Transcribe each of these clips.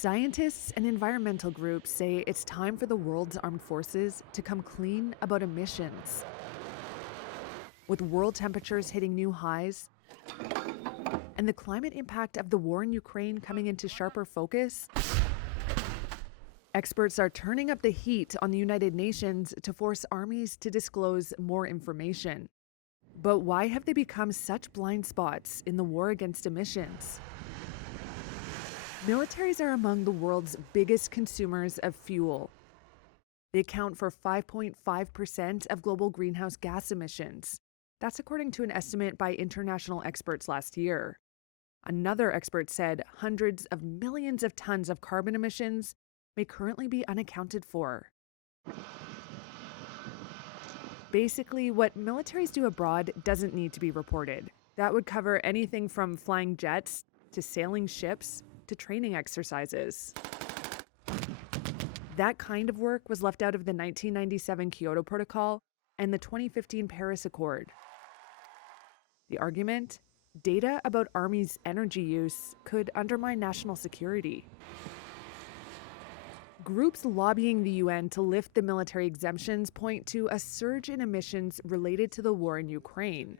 Scientists and environmental groups say it's time for the world's armed forces to come clean about emissions. With world temperatures hitting new highs and the climate impact of the war in Ukraine coming into sharper focus, experts are turning up the heat on the United Nations to force armies to disclose more information. But why have they become such blind spots in the war against emissions? Militaries are among the world's biggest consumers of fuel. They account for 5.5% of global greenhouse gas emissions. That's according to an estimate by international experts last year. Another expert said hundreds of millions of tons of carbon emissions may currently be unaccounted for. Basically, what militaries do abroad doesn't need to be reported. That would cover anything from flying jets to sailing ships to training exercises. That kind of work was left out of the 1997 Kyoto Protocol and the 2015 Paris Accord. The argument? Data about Army's energy use could undermine national security. Groups lobbying the UN to lift the military exemptions point to a surge in emissions related to the war in Ukraine.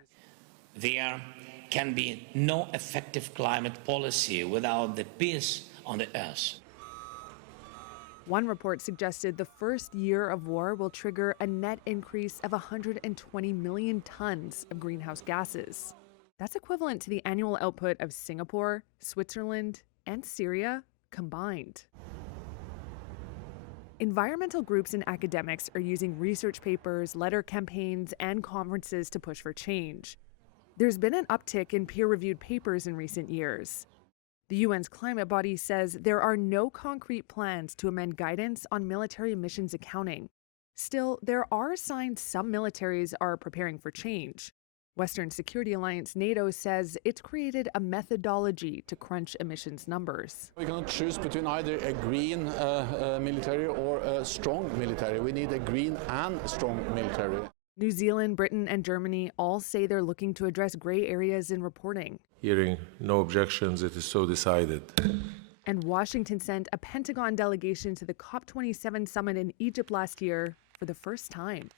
There can be no effective climate policy without the peace on the earth. One report suggested the first year of war will trigger a net increase of 120 million tons of greenhouse gases. That's equivalent to the annual output of Singapore, Switzerland, and Syria combined. Environmental groups and academics are using research papers, letter campaigns, and conferences to push for change. There's been an uptick in peer-reviewed papers in recent years. The UN's climate body says there are no concrete plans to amend guidance on military emissions accounting. Still, there are signs some militaries are preparing for change. Western Security Alliance NATO says it's created a methodology to crunch emissions numbers. We cannot choose between either a green military or a strong military. We need a green and strong military. New Zealand, Britain, and Germany all say they're looking to address gray areas in reporting. Hearing no objections, it is so decided. And Washington sent a Pentagon delegation to the COP27 summit in Egypt last year for the first time.